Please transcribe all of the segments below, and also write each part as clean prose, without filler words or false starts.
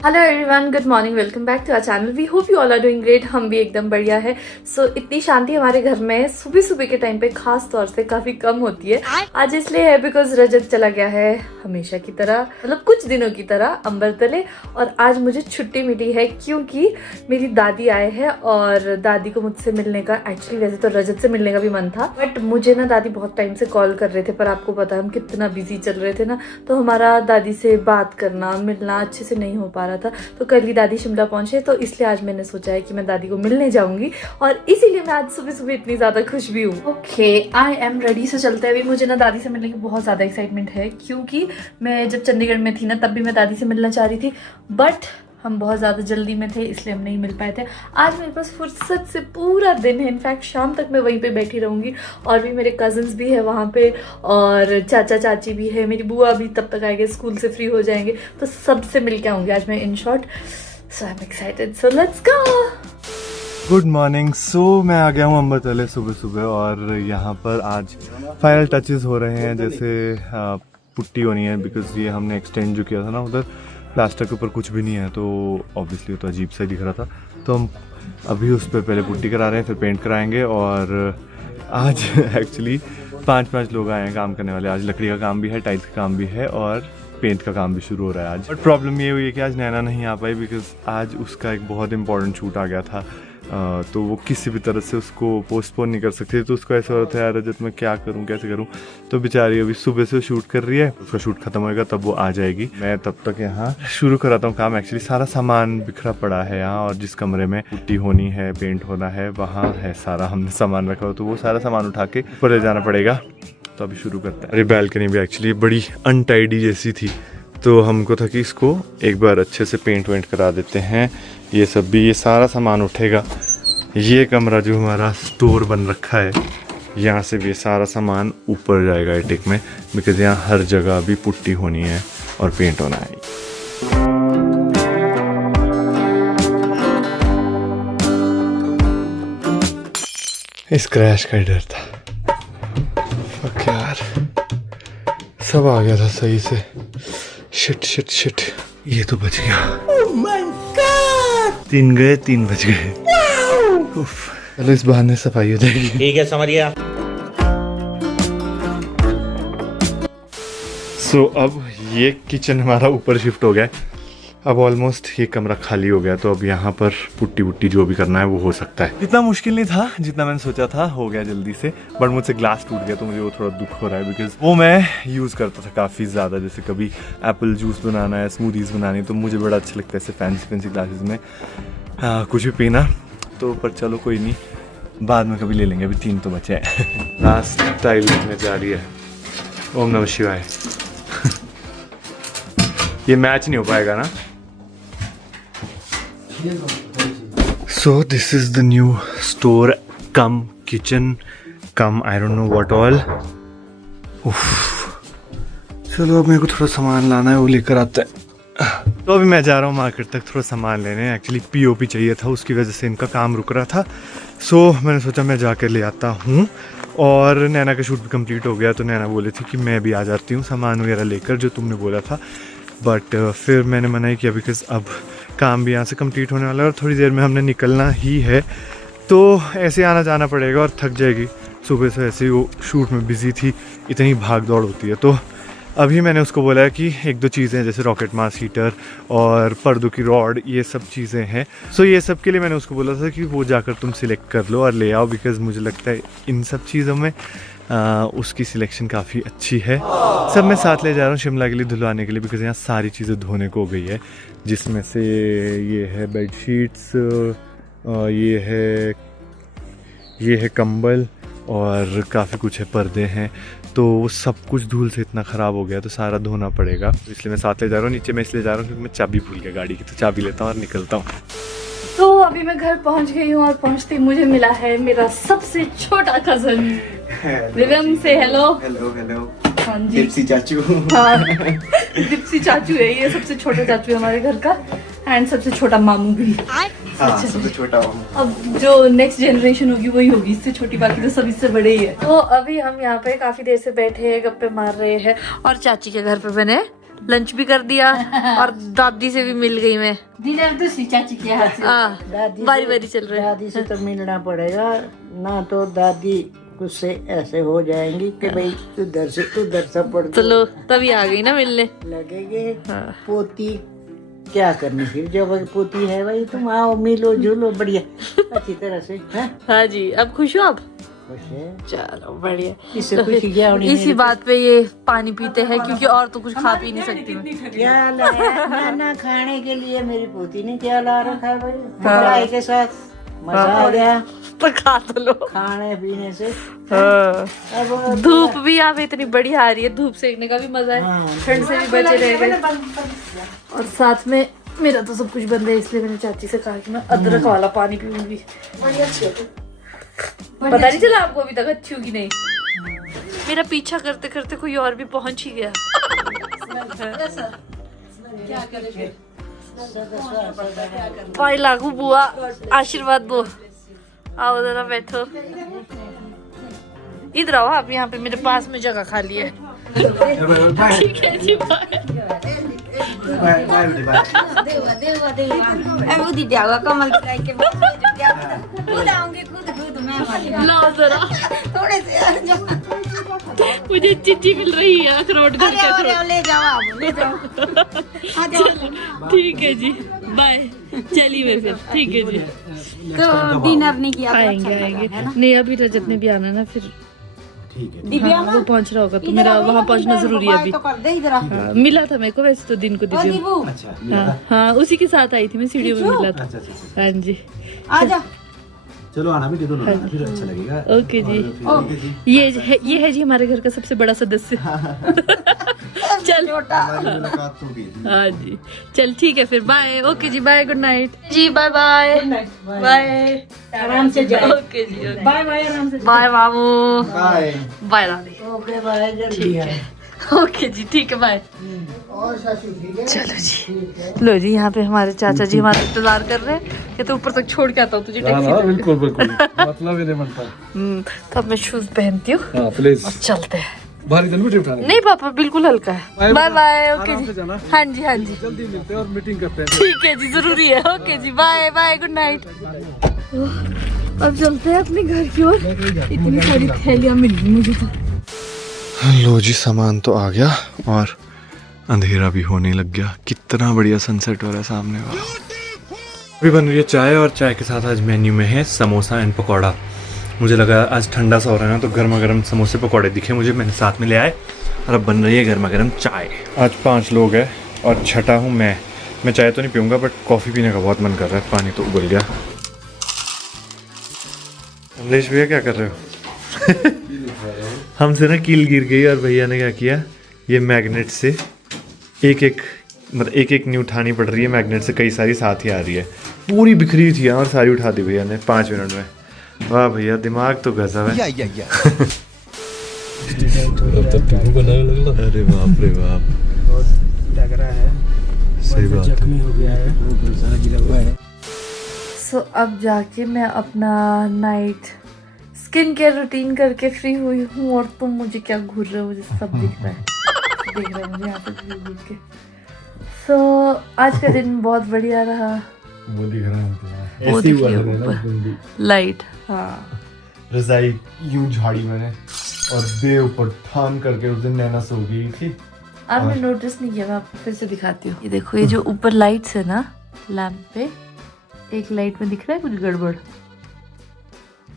Hello everyone, good morning, welcome back to our channel. We hope you all are doing great. हम भी एकदम बढ़िया है। सो इतनी शांति हमारे घर में सुबह सुबह के टाइम पे खास तौर से काफी कम होती है। आज इसलिए है बिकॉज रजत चला गया है हमेशा की तरह, मतलब कुछ दिनों की तरह अंबर तले। और आज मुझे छुट्टी मिली है क्योंकि मेरी दादी आए हैं और दादी को मुझसे मिलने का, एक्चुअली वैसे तो रजत से मिलने का भी मन था, बट मुझे ना दादी बहुत टाइम से कॉल कर रहे थे, पर आपको पता है हम कितना बिजी चल रहे थे ना, तो हमारा दादी से बात करना मिलना अच्छे से नहीं हो पा रहा था। तो कल ही दादी शिमला पहुंचे, तो इसलिए आज मैंने सोचा है कि मैं दादी को मिलने जाऊंगी और इसीलिए मैं आज सुबह सुबह इतनी ज्यादा खुश भी हूँ। ओके, आई एम रेडी से चलते हैं। अभी मुझे ना दादी से मिलने की बहुत ज्यादा एक्साइटमेंट है क्योंकि मैं जब चंडीगढ़ में थी ना तब भी मैं दादी से मिलना चाह रही थी, बट हम बहुत ज़्यादा जल्दी में थे इसलिए हम नहीं मिल पाए थे। आज मेरे पास फुर्सत से पूरा दिन है, इनफैक्ट शाम तक मैं वहीं पे बैठी रहूँगी। और भी मेरे कज़न्स भी है वहाँ पे और चाचा चाची भी है, मेरी बुआ भी तब तक आएंगे, स्कूल से फ्री हो जाएंगे, तो सबसे मिल के आऊँगी आज मैं in short. So I am excited, so let's go. Good morning. So मैं आ गया हूँ अम्बरतले सुबह सुबह और यहाँ पर आज फाइनल टचेस हो रहे हैं, जैसे पुट्टी होनी है बिकॉज ये हमने एक्सटेंड जो किया था ना उधर प्लास्टर के ऊपर कुछ भी नहीं है, तो ऑब्वियसली तो अजीब सा दिख रहा था, तो हम अभी उस पर पहले पुट्टी करा रहे हैं, फिर पेंट कराएंगे। और आज एक्चुअली 5 लोग आए हैं काम करने वाले। आज लकड़ी का काम भी है, टाइल्स का काम भी है और पेंट का काम भी शुरू हो रहा है आज। बट प्रॉब्लम ये हुई है कि आज नैना नहीं आ पाई बिकॉज आज उसका एक बहुत इंपॉर्टेंट शूट आ गया था, तो वो किसी भी तरह से उसको पोस्टपोन नहीं कर सकती। तो उसको ऐसा होता है यार रजत मैं क्या करूं, कैसे करूं। तो बेचारी अभी सुबह से शूट कर रही है, उसका शूट खत्म होएगा तब वो आ जाएगी। मैं तब तक यहाँ शुरू कराता हूँ काम। एक्चुअली सारा सामान बिखरा पड़ा है यहाँ, और जिस कमरे में पुट्टी होनी है, पेंट होना है, वहाँ है सारा हमने सामान रखा हो, तो वो सारा सामान उठा के ऊपर ले जाना पड़ेगा। तो अभी शुरू करते हैं। अरे बैल्कनी भी एक्चुअली बड़ी अनटाइडी जैसी थी, तो हमको था कि इसको एक बार अच्छे से पेंट वेंट करा देते हैं। ये सब भी, ये सारा सामान उठेगा। ये कमरा जो हमारा स्टोर बन रखा है, यहाँ से भी सारा सामान ऊपर जाएगा एटिक में, बिकॉज यहाँ हर जगह भी पुट्टी होनी है और पेंट होना है। इस क्रैश का डर था। फक यार, सब आ गया था सही से। शिट शिट शिट, ये तो बच गया। oh my God! 3 गए 3 बच गए। चलो इस बहाने सफाई हो जाएगी। ठीक है समझिए। सो अब ये किचन हमारा ऊपर शिफ्ट हो गया है। अब ऑलमोस्ट ये कमरा खाली हो गया, तो अब यहाँ पर पुट्टी वुट्टी जो भी करना है वो हो सकता है। इतना मुश्किल नहीं था जितना मैंने सोचा था, हो गया जल्दी से। बट मुझसे ग्लास टूट गया तो मुझे वो थोड़ा दुख हो रहा है बिकॉज वो मैं यूज़ करता था काफ़ी ज़्यादा। जैसे कभी एप्पल जूस बनाना है, स्मूदीज़ बनानी, तो मुझे बड़ा अच्छा लगता है ऐसे फैंसी ग्लासेस में कुछ भी पीना। तो पर चलो कोई नहीं, बाद में कभी ले लेंगे, अभी 3 तो बचे हैं। लास्ट टाइल में जा रही है। ओम नमः शिवाय। ये मैच नहीं हो पाएगा ना। So this is the new store cum kitchen cum I don't know what all. चलो अब मेरे को थोड़ा सामान लाना है, वो लेकर आता है। तो अभी मैं जा रहा हूँ मार्केट तक थोड़ा सामान लेने। एक्चुअली पीओपी चाहिए था, उसकी वजह से इनका काम रुक रहा था। सो मैंने सोचा मैं जाकर ले आता हूँ। और नैना का शूट भी कंप्लीट हो गया, तो नैना बोली थी कि मैं भी आ जाती हूँ सामान वगैरह लेकर जो तुमने बोला था। बट फिर मैंने मना ही किया बिकॉज अब काम भी यहाँ से कंप्लीट होने वाला है और थोड़ी देर में हमने निकलना ही है, तो ऐसे आना जाना पड़ेगा और थक जाएगी। सुबह से ऐसे ही वो शूट में बिज़ी थी, इतनी भाग दौड़ होती है। तो अभी मैंने उसको बोला है कि 1-2 चीज़ें जैसे रॉकेट मास हीटर और पर्दों की रॉड, ये सब चीज़ें हैं। सो ये सब के लिए मैंने उसको बोला था कि वो जाकर तुम सिलेक्ट कर लो और ले आओ, बिकॉज़ मुझे लगता है इन सब चीज़ों में उसकी सिलेक्शन काफ़ी अच्छी है। सब मैं साथ ले जा रहा हूँ शिमला के लिए धुलवाने के लिए, बिकॉज़ यहाँ सारी चीज़ें धोने को हो गई है, जिसमें से ये है बेडशीट्स, ये है कंबल और काफ़ी कुछ है, पर्दे हैं। तो वो सब कुछ धूल से इतना ख़राब हो गया, तो सारा धोना पड़ेगा, तो इसलिए मैं साथ ले जा रहा हूँ। नीचे मैं इसलिए जा रहा हूँ क्योंकि मैं चाबी भूल गया गाड़ी की, तो चाबी लेता हूँ और निकलता हूँ। तो अभी मैं घर पहुंच गई हूँ और पहुंचते ही मुझे मिला है मेरा सबसे छोटा कजन विवेम। से हेलो। Hello hello. हाँ जी, डिप्सी चाचू। हाँ डिप्सी चाचू है ये, सबसे छोटा चाचू है हमारे घर का, एंड सबसे छोटा मामू भी। हाँ, सबसे छोटा मामू। अब जो नेक्स्ट जनरेशन होगी वही होगी, इससे छोटी, बाकी तो सब इससे बड़े ही है। तो अभी हम यहाँ पे काफी देर से बैठे हैं, गप्पे मार रहे हैं और चाची के घर पे बने लंच भी कर दिया और दादी से भी मिल गई मैं। चाची के हाथ से दादी बारी बारी चल रहा है। दादी से तो मिलना पड़ेगा ना, तो दादी कुछ से ऐसे हो जाएंगी कि भाई उधर से उधर सपड़ चलो तभी आ गई ना मिलने। लगेंगे। हाँ। पोती क्या करनी फिर, जब पोती है भाई तुम आओ मिलो झूलो बढ़िया अच्छी तरह से। हाँ जी, अब खुश हो आप? खुश है, चलो बढ़िया। इससे खुश क्या होनी इसी बात पे ये पानी पीते हैं क्योंकि और तो कुछ खा पी नहीं सकती मैं। क्या लाया ना खाने के लिए मेरी पोती ने क्या ला रखा है भाई, चाय के साथ मजा आ गया तो खा तो लो। खाने पीने से। हाँ। अब धूप भी यहाँ पे इतनी बढ़िया आ रही है, धूप सेकने का भी मजा है, ठंड से भी बचे रह गए। और साथ में मेरा तो सब कुछ बंद है, इसलिए मैंने चाची से कहा कि मैं अदरक वाला पानी पीऊंगी। पता नहीं चला आपको अभी तक अच्छी होगी नहीं। मेरा पीछा करते करते कोई और भी पहुंच ही गया। पाई लागू बुआ, आशीर्वाद दो। आओ जरा बैठो, इधर आओ आप, यहाँ पे मेरे पास में जगह खाली है। ठीक है जी, लो जरा, मुझे चिट्ठी मिल रही है अखरोट घर के। ले जाओ ठीक है जी, बाय। चलिए मैं फिर, ठीक है जी। तो डिनर नहीं किया, आएंगे नहीं, अभी रजत ने भी आना ना, फिर ठीक है। हाँ, वो पहुंच रहा होगा तो मेरा वहाँ पहुंचना जरूरी है अभी। हाँ, मिला था मेरे को वैसे तो दिन को दीजिए। अच्छा हाँ, उसी के साथ आई थी मैं, सीढ़ियों में मिला था। हाँ जी, आजा। चलो आना भी दे दो ना, फिर अच्छा लगेगा। ओके जी। ये है जी हमारे घर का सबसे बड़ा सदस्य। चल हमारी मुलाकात तो होगी। हाँ जी, चल ठीक है फिर, बाय। ओके जी, बाय, गुड नाइट जी, बाय बाय बाय, आराम से जाओ। ओके जी, ओके बाय बाय, आराम से। बाय मामू, बाय बाय दादी। ओके बाय, जल्दी है। ओके जी, ठीक है, बाय। और शाशु ठीक है। चलो जी, लो जी, यहाँ पे हमारे चाचा जी हमारा इंतजार कर रहे हैं कि तो ऊपर तक छोड़ के आता हूँ तुझे टैक्सी में। बिल्कुल बिल्कुल, मतलब ही नहीं बनता। तो अब मैं शूज पहनती हूँ हाँ प्लीज, और चलते हैं। भारी दिन भी उठाने। नहीं पापा, बिल्कुल हल्का है। Bye bye. ओके आराम से जी, जाना। हाँ जी हाँ जी, जल्दी मिलते हैं और मीटिंग करते हैं। ठीक है जी, जरूरी है। ओके जी, बाय बाय, गुड नाइट। अब चलते हैं अपने घर की ओर। इतनी सारी थैलियाँ मिल गई मुझे तो। लो जी, सामान तो आ गया और अंधेरा भी होने लग गया। कितना बढ़िया सनसेट हो रहा है सामने वाला। अभी बन रही है चाय, और चाय के साथ आज मेन्यू में है समोसा एंड पकौड़ा। मुझे लगा आज ठंडा सा हो रहा है ना, तो गर्मा गर्म समोसे पकौड़े दिखे मुझे, मैंने साथ में ले आए और अब बन रही है गर्मा गर्म चाय। आज 5 लोग हैं और छठा हूँ मैं चाय तो नहीं पीऊँगा, बट कॉफ़ी पीने का बहुत मन कर रहा है। पानी तो उबल गया। अमरीश भैया क्या कर रहे हो? हमसे ना कील गिर गई और भैया ने क्या किया, ये मैग्नेट से एक एक नहीं उठानी पड़ रही है, मैग्नेट से कई सारी साथ ही आ रही है। पूरी बिखरी थी और सारी उठा दी भैया ने 5 मिनट में। वाह भैया, दिमाग तो गजब है। अरे बाप रे बाप, लग रहा है सही बात है। जख्मी हो गया है। सो अब जाके मैं अपना नाइट स्किन केयर रूटीन करके फ्री हुई हूँ, और तुम मुझे क्या घूर रहे हो, मुझे सब दिख रहा है। देख रहे हो मुझे यहाँ पे घूर के। सो आज का दिन बहुत बढ़िया रहा। वो दिख रहा है, वो ऐसे ही दिख हुआ रही है लग रहा है ना, ऊपर। बूंदी। लाइट, हाँ। रजाई यूं झाड़ी मैंने और बे ऊपर थान करके उस दिन नैना सो गई थी। आपने नोटिस नहीं किया, मैं आपको फिर से दिखाती हूँ। ये देखो, ये जो ऊपर लाइट्स है ना लैंप पे, एक लाइट में दिख रहा है कुछ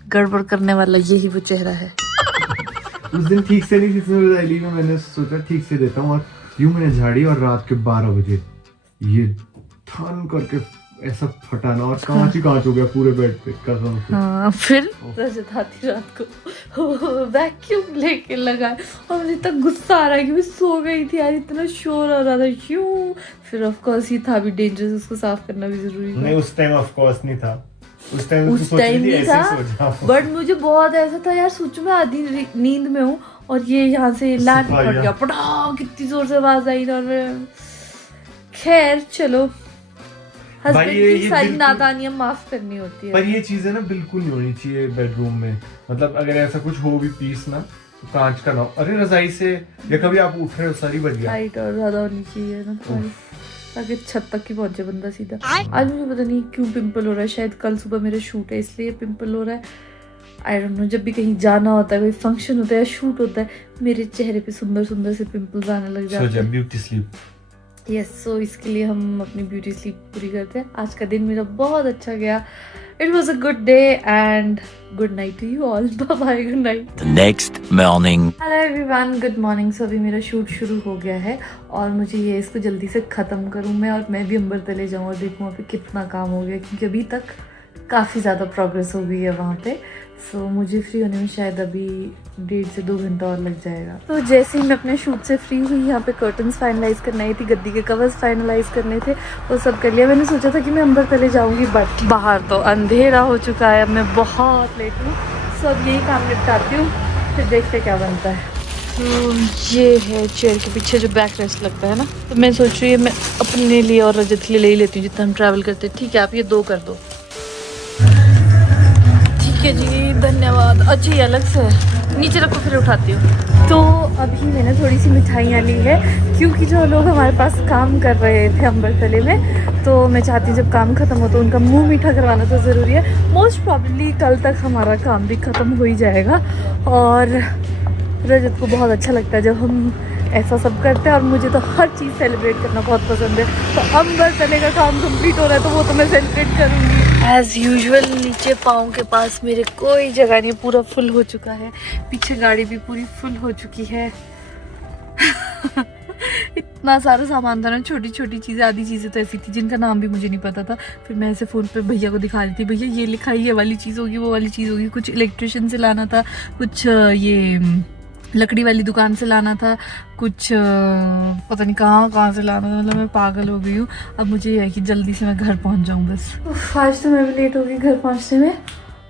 गड़बड़ करने वाला, यही वो चेहरा है। उस दिन ठीक से नहीं थी रजाई ली, मैंने सोचा ठीक से देता हूँ, और यूं मैंने झाड़ी और रात के 12 बजे ये थान करके ऐसा फटाना, और कांच ही कांच हो गया पूरे बेड पे, कसम से। हाँ, फिर रजत आती रात को वैक्यूम लेके लगा, और मुझे इतना गुस्सा आ रहा है कि मैं सो गई थी यार, इतना शोर हो रहा था क्यों। फिर ऑफ कोर्स ही था भी डेंजरस, उसको साफ करना भी जरूरी नहीं, था। उस टाइम ऑफ कोर्स नहीं था, उस टाइम नहीं था, बट मुझे बहुत ऐसा था यार, सोचो मैं आधी नींद में हूँ और ये यहाँ से लैंप फट गया, पटाख कितनी जोर से आवाज आई ना। और खैर चलो, हस्बैंड की सारी नादानियां माफ करनी होती है। पर ये चीजें ना बिल्कुल नहीं होनी चाहिए बेडरूम में। मतलब अगर ऐसा कुछ हो भी पीस ना, कांच का नॉब, अरे रजाई से या कभी आप उठ रहे हो सारी बढ़ गया। हाइट और ज्यादा होनी चाहिए ना तुम्हारी, ताकि छत तक ही पहुंचे बंदा सीधा। आज मुझे पता नहीं क्यों पिंपल हो रहा है, शायद कल सुबह मेरा शूट है इसलिए पिंपल हो रहा है। आई डोंट नो, जब भी कहीं जाना होता है, कोई फंक्शन होता है, शूट होता है, मेरे चेहरे पे सुंदर सुंदर से पिंपल्स आने लग जाते हैं। Beauty sleep. यस, सो इसके लिए हम अपनी ब्यूटी स्लीप पूरी करते हैं। आज का दिन मेरा बहुत अच्छा गया। It was a good day and good night to you all. Bye bye, good night. The next morning. Hello everyone, good morning. So अभी मेरा शूट शुरू हो गया है और मुझे ये इसको जल्दी से ख़त्म करूँ मैं, और मैं भी अंबर तले जाऊँ और देखूँ वहाँ पे कितना काम हो गया, क्योंकि अभी तक काफ़ी ज़्यादा प्रोग्रेस हो गई है वहाँ पे। सो मुझे फ्री होने में शायद अभी 1.5 से 2 घंटा और लग जाएगा। तो जैसे ही मैं अपने शूट से फ्री हुई, यहाँ पे कर्टन्स फाइनलाइज करनी थी, गद्दी के कवर्स फाइनलाइज करने थे, वो सब कर लिया। मैंने सोचा था कि मैं अंबर तले जाऊँगी, बट बाहर तो अंधेरा हो चुका है, अब मैं बहुत लेट हूँ। सो अब यही काम निपटाती हूँ, फिर देखते क्या बनता है। तो ये है चेयर के पीछे जो बैक रेस्ट लगता है ना, तो मैं सोच रही हूँ मैं अपने लिए और रजत के लिए ले ही लेती हूँ, जितना हम ट्रैवल करते हैं। ठीक है, आप ये 2 कर दो। ठीक है जी, धन्यवाद। अच्छा, ये अलग से है, नीचे रखो फिर उठाती हूँ। तो अभी मैंने थोड़ी सी मिठाइयाँ ली है, क्योंकि जो लोग हमारे पास काम कर रहे थे अम्बरतले में, तो मैं चाहती हूँ जब काम ख़त्म हो तो उनका मुंह मीठा करवाना तो ज़रूरी है। मोस्ट प्रॉब्ली कल तक हमारा काम भी ख़त्म हो ही जाएगा, और रजत को बहुत अच्छा लगता है जब हम ऐसा सब करते हैं, और मुझे तो हर चीज़ सेलिब्रेट करना बहुत पसंद है। तो अम्बरतले का काम कंप्लीट हो रहा है तो वो तो मैं सेलिब्रेट करूँगी एज़ यूजुअल। नीचे पाँव के पास मेरे कोई जगह नहीं, पूरा फुल हो चुका है। पीछे गाड़ी भी पूरी फुल हो चुकी है। इतना सारा सामान था ना, छोटी छोटी चीज़ें, आधी चीज़ें तो ऐसी थी जिनका नाम भी मुझे नहीं पता था। फिर मैं ऐसे फ़ोन पे भैया को दिखा रही थी, भैया ये लिखा है, ये वाली चीज़ होगी, वो वाली चीज़ होगी। कुछ इलेक्ट्रिशियन से लाना था, कुछ ये लकड़ी वाली दुकान से लाना था, कुछ पता नहीं कहाँ से लाना था। मतलब मैं पागल हो गई हूँ। अब मुझे ये है कि जल्दी से मैं घर पहुँच जाऊँ बस। आज तो मैं भी लेट हो गई घर पहुँचने में,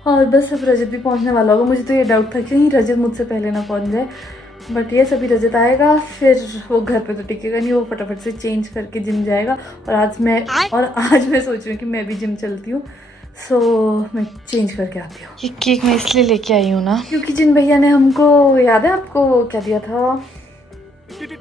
और बस अब रजत भी पहुँचने वाला होगा। मुझे तो ये डाउट था कि कहीं रजत मुझसे पहले ना पहुँच जाए, बट ये सभी रजत आएगा, फिर वो घर पे तो टिकेगा नहीं, वो फटाफट से चेंज करके जिम जाएगा। और आज मैं सोच रही हूँ कि मैं भी जिम चलती हूँ। सो मैं चेंज करके आती हूँ। ये केक मैं इसलिए लेके आई हूँ ना, क्योंकि जिन भैया ने हमको, याद है आपको क्या दिया था?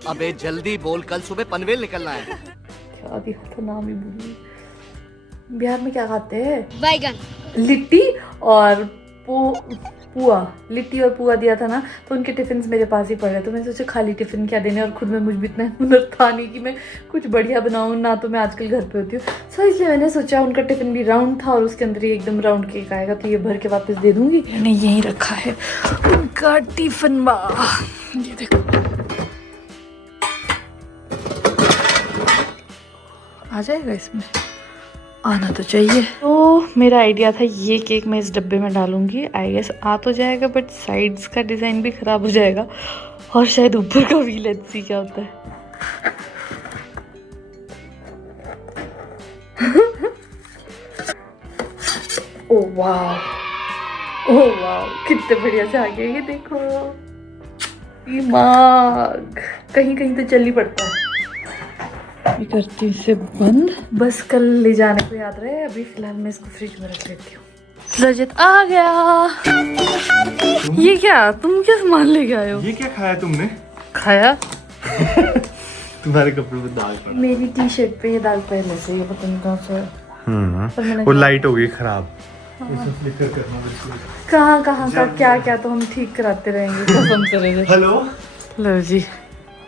अबे जल्दी बोल, कल सुबह पनवेल निकलना है। क्या दिया था, नाम ही भूल गई। बिहार में क्या खाते हैं? बैगन। लिट्टी और पुआ। लिट्टी और पुआ दिया था ना, तो उनके टिफिन मेरे पास ही पड़े, तो मैं सोचा खाली टिफिन क्या देने, और खुद में मुझ भी इतना हुनर था नहीं कि मैं कुछ बढ़िया बनाऊँ ना, तो मैं आजकल घर पे होती हूँ। सो इसलिए मैंने सोचा, उनका टिफिन भी राउंड था और उसके अंदर ही एकदम राउंड केक आएगा, तो ये भर के वापस दे दूंगी। मैंने यहीं रखा है उनका टिफिन बा, ये देखो। आ जाएगा इसमें, आना तो चाहिए। तो मेरा आइडिया था ये केक मैं इस डब्बे में डालूंगी, आई गेस आ तो जाएगा, बट साइड्स का डिज़ाइन भी ख़राब हो जाएगा, और शायद ऊपर का भी, लेट्स सी क्या होता है। ओह वाह, ओह वाह, कितने बढ़िया से आ गया ये देखो। दिमाग कहीं कहीं तो चल ही पड़ता है। ये करती हूँ इसे बंद, बस कल ले जाने को याद रहे। अभी फिलहाल मैं इसको फ्रिज में रख लेती हूँ। रजत आ गया। ये क्या, तुम क्या सामान लेके आए हो? ये क्या खाया तुमने? खाया? तुम्हारे कपड़ों पे दाग पड़ा। मेरी टी शर्ट पे ये दाग पहले से, ये पता नहीं कहाँ से। वो लाइट हो गई खराब। कहाँ का क्या तो हम ठीक कराते रहेंगे कसम से। रजत हेलो, लो जी,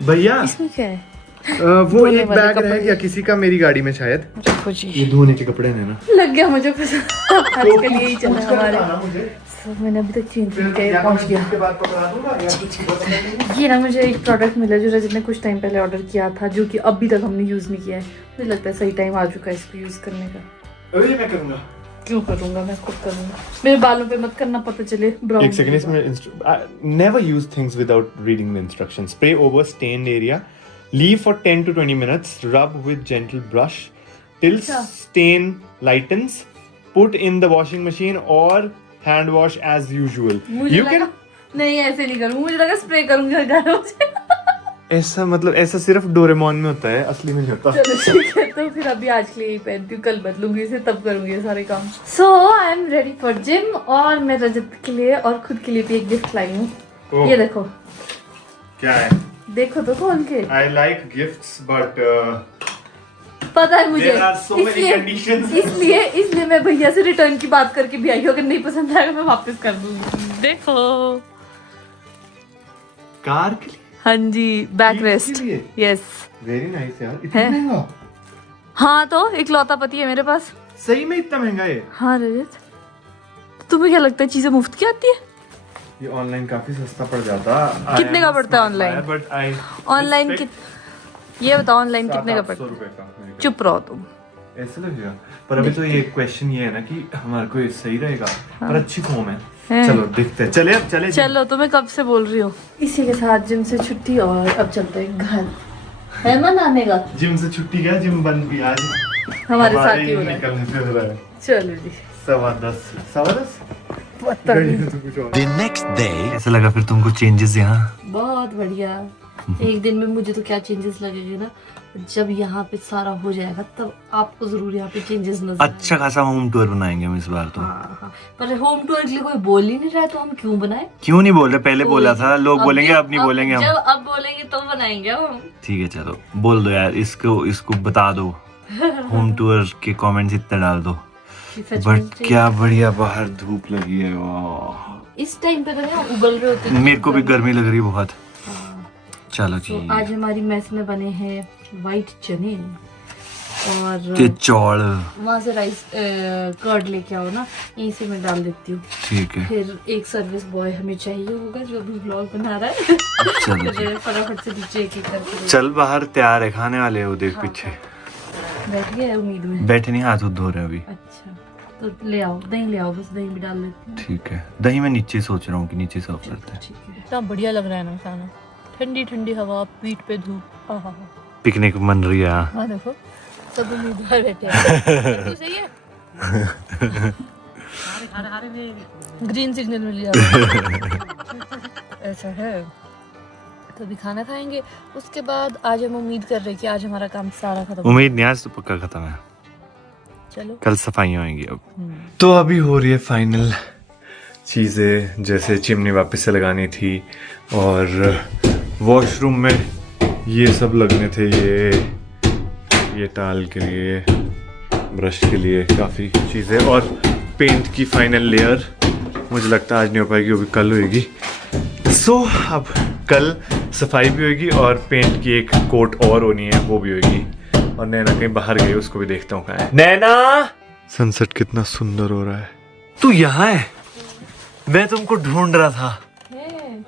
भैया इसमें क्या है? वो एक बैग रह गया किसी का मेरी गाड़ी में शायद। रखो जी, ये धोने के कपड़े हैं ना। लग गया मुझे पसंद। आजकल यही चल रहा है हमारे। So, मैंने अभी तक चेंज करके पहुंच गया। ये ना मुझे एक प्रोडक्ट मिला जो रजत ने कुछ टाइम पहले ऑर्डर किया था, जो कि अभी तक हमने यूज़ नहीं किया है। मुझे लगता है सही टाइम आ चुका है इसको यूज़ करने का। अभी मैं करूंगा। क्यों करूंगा, मैं खुद करूंगा। मेरे बालों पे मत करना, पता चले ब्राउन। एक सेकंड, इसमें never use things without reading the instructions. Spray over stained area. Leave for 10 to 20 minutes. Rub with gentle brush till stain lightens. Put in the washing machine or hand wash as usual. मुझे लगा नहीं ऐसे नहीं करूँगी, मुझे लगा spray करूँगी हर जगह से। ऐसा मतलब ऐसा सिर्फ डोरेमोन में होता है, असली में नहीं होता। चलो ठीक है, तो फिर अभी आज के लिए यही पहनती हूँ, कल बदलूंगी इसे, तब करूंगी ये सारे काम। So I am ready for gym, और मैं रजत के लिए और खुद के लिए भी एक गिफ्ट लाई हूँ। ओह, ये देखो, क्या है? देखो तो खोल के। I like gifts, but पता है मुझे, there are so many conditions. इसलिए मैं भैया से रिटर्न की बात करके भी आई हूँ। अगर नहीं पसंद आएगा मैं वापस कर दूंगी। देखो, कार के लिए? हाँ जी, बैक Keys रेस्ट। के लिए? यस। वेरी नाइस यार। इतना है? महंगा? हाँ तो इकलौता पति है मेरे पास। सही में इतना महंगा है? हाँ रजत, तुम्हें क्या लगता है चीजें मुफ्त की आती है? ये ऑनलाइन काफी सस्ता पड़ जाता। कितने का पड़ता है ऑनलाइन? बट आई ऑनलाइन ये बताओ, ऑनलाइन कितने का 700-800 पड़ता रुपए का मेरे को। चुप रहो तुम। ऐसे लगेगा, पर अभी तो ये क्वेश्चन ये है ना कि हमारे को ये सही रहेगा, पर अच्छी फोम है। चलो देखते हैं। चले अब चले। चलो, तुम्हें कब से बोल रही हो। इसी के साथ जिम से छुट्टी और अब चलते हैं घर। है मन आने का? जिम से छुट्टी गया, जिम बंद भी आज हमारे साथ ही हो रहा है। निकलने से हो रहा है। चलो जी। 10:15 पता नहीं। The next day. कैसा लगा फिर तुमको चेंजेस यहाँ? बहुत बढ़िया। एक दिन में मुझे तो क्या चेंजेस लगेंगे ना, जब यहाँ पे सारा हो जाएगा तब आपको जरूर यहाँ पे चेंजेस नजर अच्छा खासा होम टूर बनाएंगे हम इस बार तो। हाँ। पर होम टूर के लिए कोई बोल ही नहीं रहा है, तो हम क्यों बनाए? क्यों नहीं बोल रहे? पहले बोला था, लोग बोलेंगे अब नहीं बोलेंगे हम। जब अब बोलेंगे तो बनाएंगे हम। ठीक है चलो बोल दो यार, इसको बता दो। होम टूर के कमेंट्स इतने डाल दो। बट क्या बढ़िया बाहर धूप लगी है। वाह, इस टाइम पे तो ना उबल रहे होते। मेरे को भी गर्मी लग रही है बहुत। चलो तो जी। आज हमारी मेस में बने हैं वाइट चने और ते चौड़। वहाँ से राइस कर्ड लेके आओ ना, यहीं से मैं डाल देती हूँ। ठीक है फिर एक सर्विस बॉय हमें चाहिए होगा जो अभी व्लॉग बना रहा है। चलो फिर फटाफट से नीचे एक एक करके चल, बाहर तैयार है, खाने वाले हो देख पीछे। बैठ गया है उम्मीद में। बैठे नहीं, हाथ धो रहे हैं अभी। अच्छा तो ले आओ, दही ले आओ, बस दही भी डाल देती हूँ। ठीक है, दही मैं नीचे सोच रहा हूँ कि नीचे सर्व करते हैं। ठीक है। इतना बढ़िया लग रहा है ना खाना, ठंडी ठंडी हवा, पीठ पे धूप। आहा, पिकनिक मन रही है। हाँ देखो सब उम्मीदवार बैठे हैं। तो सही है। ग्रीन सिग्नल मिल गया। ऐसा है, तो अभी खाना खाएंगे, उसके बाद आज हम उम्मीद कर रहे हैं कि आज हमारा काम सारा खत्म। उम्मीद नहीं, आज तो पक्का खत्म है। चलो कल सफाइयाँ होंगी अब। तो अभी हो रही है फाइनल चीज़ें, जैसे चिमनी वापस से लगानी थी और वॉशरूम में ये सब लगने थे, ये टाल के लिए, ब्रश के लिए, काफ़ी चीज़ें, और पेंट की फाइनल लेयर मुझे लगता है आज नहीं हो पाएगी, वो भी कल होएगी। सो अब कल सफाई भी होगी और पेंट की एक कोट और होनी है, वो भी होगी। और नैना कहीं बाहर गई, उसको भी देखता हूँ कहाँ है। नैना, सनसेट कितना सुंदर हो रहा है। तू यहाँ है? मैं तुमको ढूंढ रहा था।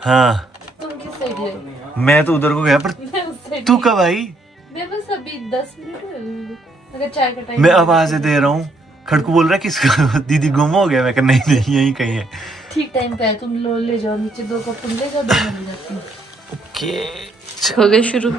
हाँ, तुम किस साइड गए? मैं तो उधर को गया, पर मैं उस साइड। तू कब आई? मैं बस अभी 10 मिनट हुए। अगर चाय का टाइम। मैं आवाजें दे रहा हूँ, खड़कू बोल रहा है किसका? दीदी गुम हो गया। मैं कहा नहीं नहीं, यहीं कहीं है। ठीक टाइम पे है, तुम लो ले जाओ नीचे, 2 कप तुम ले जाओ, 2 मैं ले जाती हूँ। ओके, हो गए शुरू।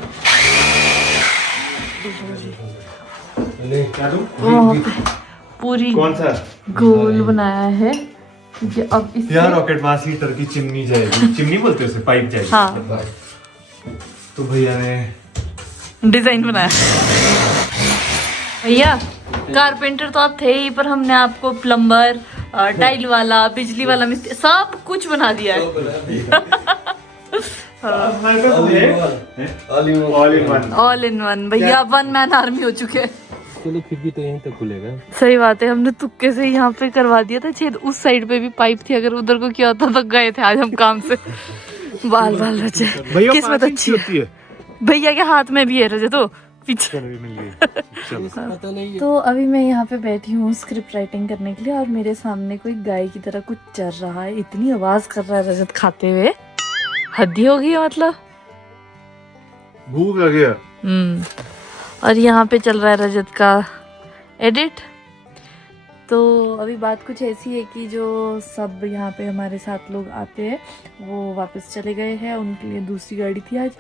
पूरी कौन सा गोल बनाया है ये। अब इससे यार रॉकेट मास हीटर की चिमनी जाएगी, चिमनी बोलते हैं उसे, पाइप जाएगी। हाँ। तो भैया ने डिजाइन बनाया। भैया कारपेंटर तो आप थे ही, पर हमने आपको प्लम्बर, टाइल वाला, बिजली वाला मिस्त्री, सब कुछ बना दिया है। All in one. भैया 1 मैन आर्मी हो चुके हैं। चलो खिड़की तो यहीं तक खुलेगा। सही बात है, हमने तुक्के से यहाँ पे करवा दिया था छेद। उस साइड पे भी पाइप थी, अगर उधर को किया होता तो गए थे आज हम काम से। बाल बाल बचे। किस्मत अच्छी होती है। भैया के हाथ में भी है रजे, तो पीछे। तो अभी मैं यहाँ पे बैठी हूँ स्क्रिप्ट राइटिंग करने के लिए, और मेरे सामने कोई गाय की तरह कुछ चर रहा है। इतनी आवाज कर रहा है रजत खाते हुए, हद ही हो गई है मतलब। भूख लग गया। और यहाँ पे चल रहा है रजत का एडिट। तो अभी बात कुछ ऐसी है कि जो सब यहाँ पे हमारे साथ लोग आते हैं वो वापस चले गए हैं, उनके लिए दूसरी गाड़ी थी आज।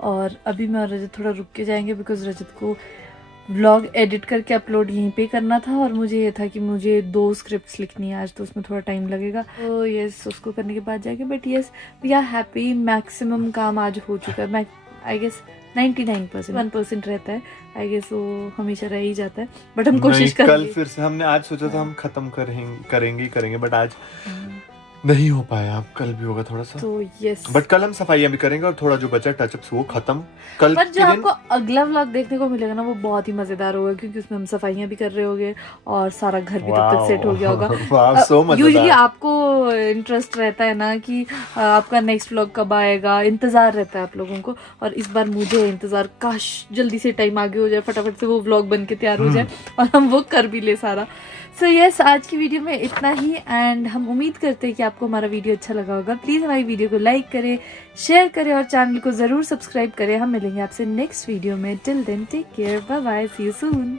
और अभी मैं और रजत थोड़ा रुक के जाएंगे, बिकॉज रजत को व्लॉग एडिट करके अपलोड यहीं पे करना था, और मुझे ये था कि मुझे 2 स्क्रिप्ट्स लिखनी है आज, तो उसमें थोड़ा टाइम लगेगा। तो यस, उसको करने के बाद जाएंगे। But yes, we are happy. Maximum काम आज हो चुका है। आई गेस 99%, 1% रहता है आई गेस, वो हमेशा रह ही जाता है, बट हम कोशिश करेंगे। कल फिर से हमने आज सोचा था हम खत्म करेंगे, बट आज नहीं हो पाया, अब कल भी होगा थोड़ा सा। तो यस, बट कल हम सफाइयां भी करेंगे और थोड़ा जो बचा टचअप्स वो खत्म कल पर जो के दिन। आपको अगला व्लॉग देखने को मिलेगा ना वो बहुत ही मजेदार होगा, क्योंकि उसमें हम सफाइयां भी कर रहे होंगे और सारा घर भी तब तक सेट हो गया होगा। वाह, so मजेदार। यूजुअली आपको इंटरेस्ट रहता है ना कि आपका नेक्स्ट व्लॉग कब आएगा, इंतजार रहता है आप लोगों को, और इस बार मुझे इंतजार, काश जल्दी से टाइम आगे हो जाए, फटाफट से वो व्लॉग बन के तैयार हो जाए और हम वो कर भी ले सारा। सो यस, आज की वीडियो में इतना ही, एंड हम उम्मीद करते हैं कि आपको हमारा वीडियो अच्छा लगा होगा। प्लीज़ हमारी वीडियो को लाइक करें, शेयर करें और चैनल को ज़रूर सब्सक्राइब करें। हम मिलेंगे आपसे नेक्स्ट वीडियो में। Till then take care, bye bye, see you soon.